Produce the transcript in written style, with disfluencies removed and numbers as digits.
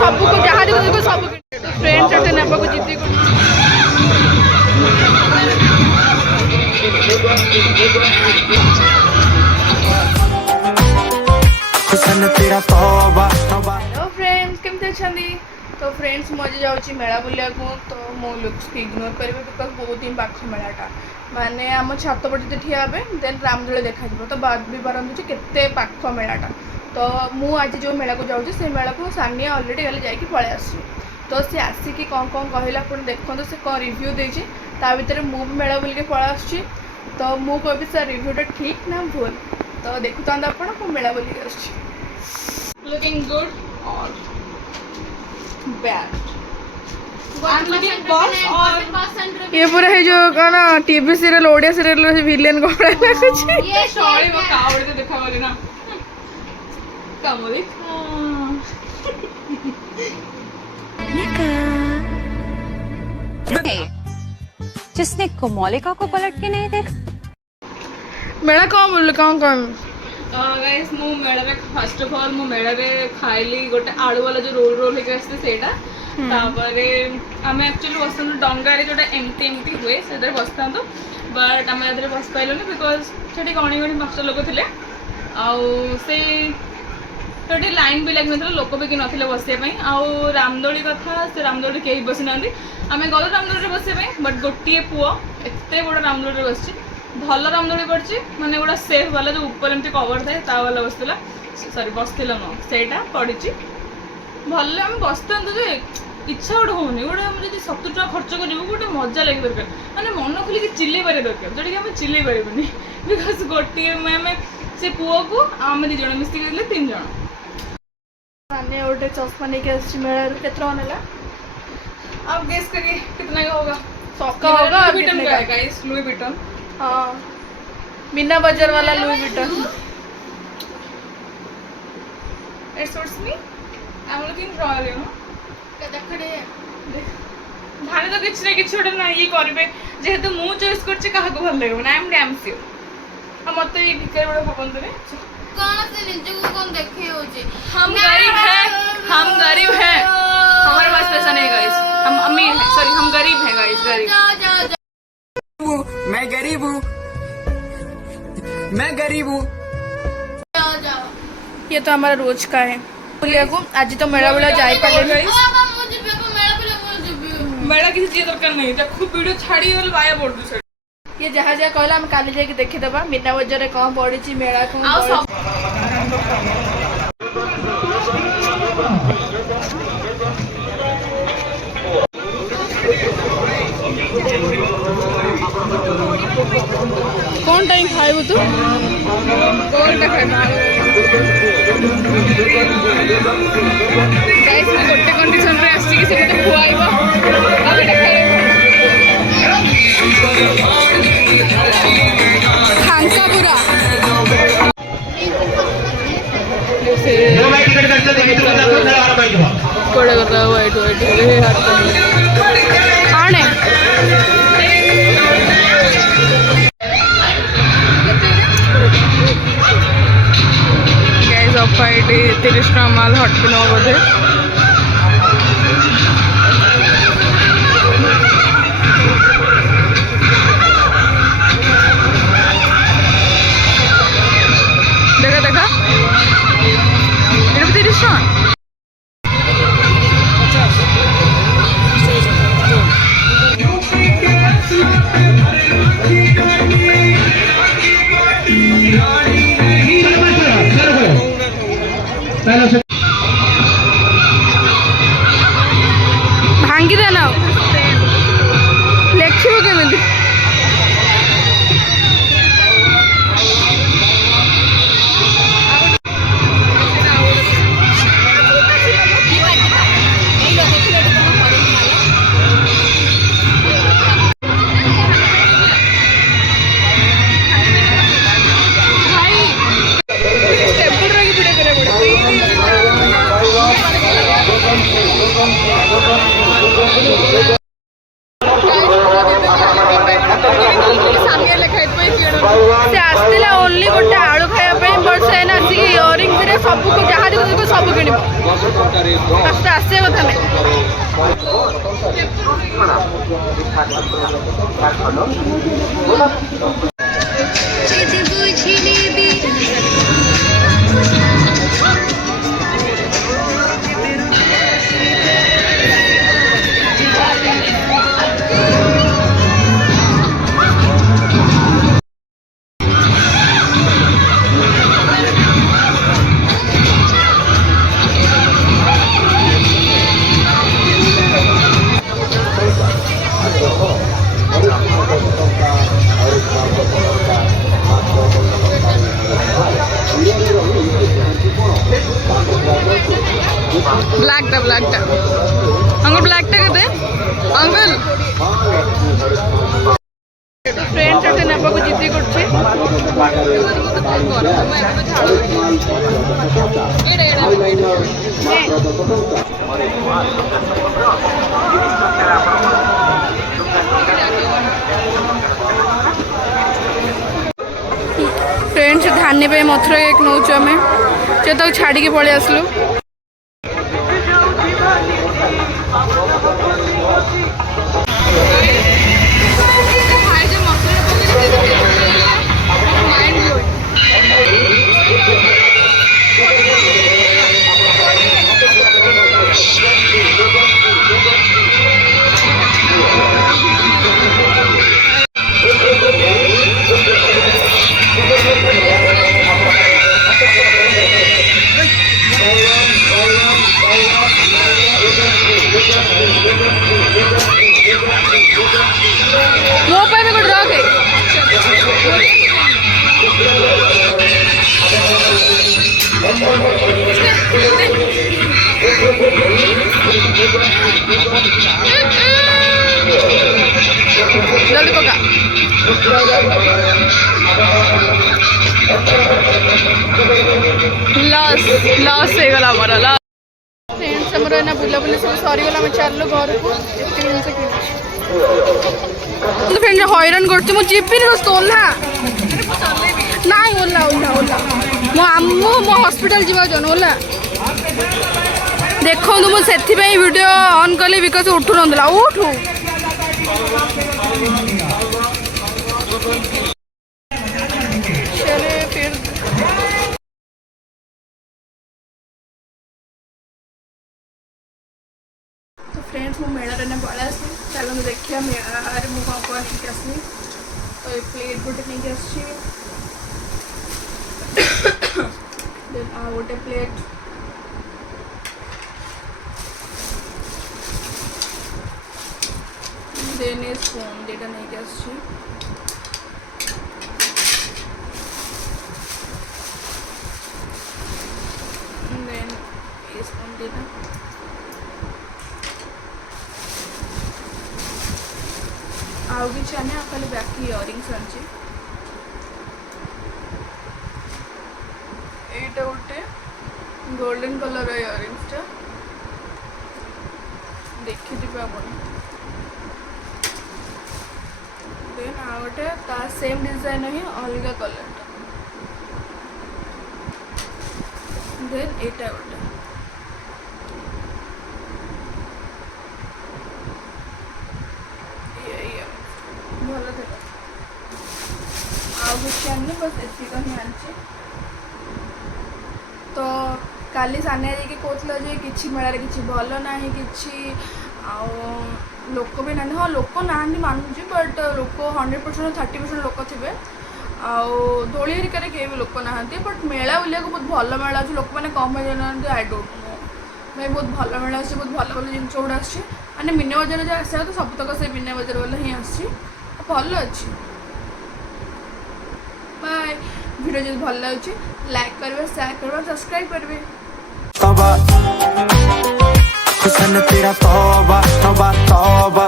सबको जहाँ देखो सब फ्रेंड्स एटे नेबाक जिद्दी हेलो फ्रेंड्स केमती अच्छा तो फ्रेंड्स मुझे जाऊँगी मेला बुलिया तो मो लुक्स की इग्नोर करेंगे बिकज बहुत ही पाख मेलाटा माने आम छात पटे ठिया हे देन रामदोली देखा तो बाद भी पारती केते पाख मेलाटा तो मु आज जो मेला को जाऊँगी से मेला को सानिया अलरेडी गले जाकि पलि आसी तो सी आसिकी कौन कौन कहला आप देखते से कौन रिव्यू देती ता भर मु भी मेला बुल के पलि आसुची तो मु कह सर रिव्यूटा ठीक ना भूल तो देखुता आप मेला बुल के लुकिंग गुड और बैड ये पूरा है जो ना TV serial Odia serial villain को ये सॉरी वो कावड़ तो देखा वाली ना कामोली जिसने कोमोलिका को पलट के नहीं देखा मेला कौन बोल कौन गाइस मु मेला रे फर्स्ट ऑफ ऑल मु मेला रे खाइली गोटे आलू वाला जो रोल रोल लेके आस्ते सेटा तापरे आमे एक्चुअली बसन डंगा रे जोटा एमती एमती हुए सेदर बसता तो बट आमे अदरे बस पाइलोनी बिकॉज सेठी गणी गणी पांचटा लोक थिले आउ से सेठी लाइन भी लग नथला लोक भी कि नथिले बसिया पई आउ रामदोली कथा से रामदोली केही बसि नांदी आमे गलो रामदोली रे बसिया पई बट गोटिए पुओ एते बड़ रामदोली रे बसछि भल रामदोली पड़ी माने गोटा सेफ वाला जो ऊपर एमती कवर थाए ता वाला बसला सॉरी बसतिला न सेटा पड़ी भल आम बसता जो इच्छा गोटे होनी गोटे आम जब 70 टका खर्च कर गोटे मजा लगे दरकार मैंने मन खोलिक चिल्ले पारे दरकार जोटा कि आम चिल्ले पारे बिकज गोटे आम से पुओ को आम दी जन मिसिक 3 जन मैंने गोटे चश्मा लेके आसी मेला केतना नेला आप गेस करिए कितना का होगा सौका होगा विटन का है गाइस लुई विटन हाँ मीना बाजार वाला Louis Vuitton it suits me I am looking royal you know भाने तो किसी ना किसी गोटे ना ये करेंगे जेहेतु मु चॉइस करछे काहा को भल लागो ना आई एम डैम श्योर हम मत ये भिकार बड़ा भगवंत ने कौन से निजु को कौन देखे हो जी हम गरीब हैं हमारे पास पैसा नहीं गाइस हम अमीर हैं सॉरी हम गरीब हैं गाइस गरीब मैं गरीब हूँ ये तो हमारा रोज का है बुलिया को आज तो मेला बुला जाई पाले गाइस मेरा किसी चीज दरकार नहीं था खूब वीडियो छाड़ी वाला बाया बोल दू सर ये जहाँ जहाँ कहला हम काली जाके देखी देबा मीना बाजार कौन पड़ी मेला कौन कौन टाइम खाइबू तू कौन टा खाइबा गाइस मैं गोटे कंडीशन रे आसी कि से मते खुआइबा आके खांका पूरा कोड़े कर रहा वाइट वाइट आने गाइस ऑफ फाइट 30 टका माल हट के न बोधे देखा देखा ये 30 टका भांगी देना लेखिबो केमिति से आसला ओनली गोटे आलू खाया बट से आसिक इयरिंग सब जहाँ देखो सब किणव हसिया कथा नहीं ब्लैक टा अंकल ब्लैक टा कहते अंकल फ्रेंड्स एटे नेबा को जिद्दी करछि फ्रेंड्स धानी पे मथुरा केक नौचु आम जे तक छाड़ी के पलि आसलु वो पे भी गुड रॉक है जल्दी पका लॉस हो गला हमारा लॉस फ्रेंड्स हमर एना बुला बुला सब सरी गला मैं चललो घर को एते दिन से तो फ्रेंड हैरान करती मु जीपी रे तोला नहीं ओला ओला ओला मो आम्मू मो हॉस्पिटल जीवा जन ओला देखो मु सेथि पे वीडियो ऑन कले बिकॉज़ उठु नंदला उठू चले फिर तो फ्रेंड्स मु मेला रे पड़ा आसी चलो देखिए मेला मु कौन कौन ठीक आसली तो ये प्लेट गोटे नहीं आसी देन आ गोटे प्लेट देन ए स्पून देटा नहीं आसी देन ए स्पून देटा आउ कि आने खाली बाकी इयरिंग्स आनी एटा गोटे गोल्डन कलर इयरिंग्स टा देखिए आप देन आ गोटे ता सेम डिजाइन ही अलग कलर देन एटा गोटे भल थे आने बस एतिक ही आनी तो काली सानिया जी कहला जे किसी मेला किसी भल ना कि लोक भी ना हाँ लोक ना मानुची बट लोक 100% 30% लोक थे दोली हरिकार कहीं भी लोक ना बट मेला बुलिया बहुत भल मेला अच्छे लोक मैंने कम जाना आई डोंट नो भाई बहुत भल मेला अच्छे बहुत भल भल जिन गुड़ा आसने मीना बजार जो आसा तो सबतक से मीना बजार वाला ही आसी भल अच्छे बाय वीडियो जो भल लगे लाइक करेंगे शेयर करेंगे सब्सक्राइब करेंगे हुसन तेरा तौबा तौबा तौबा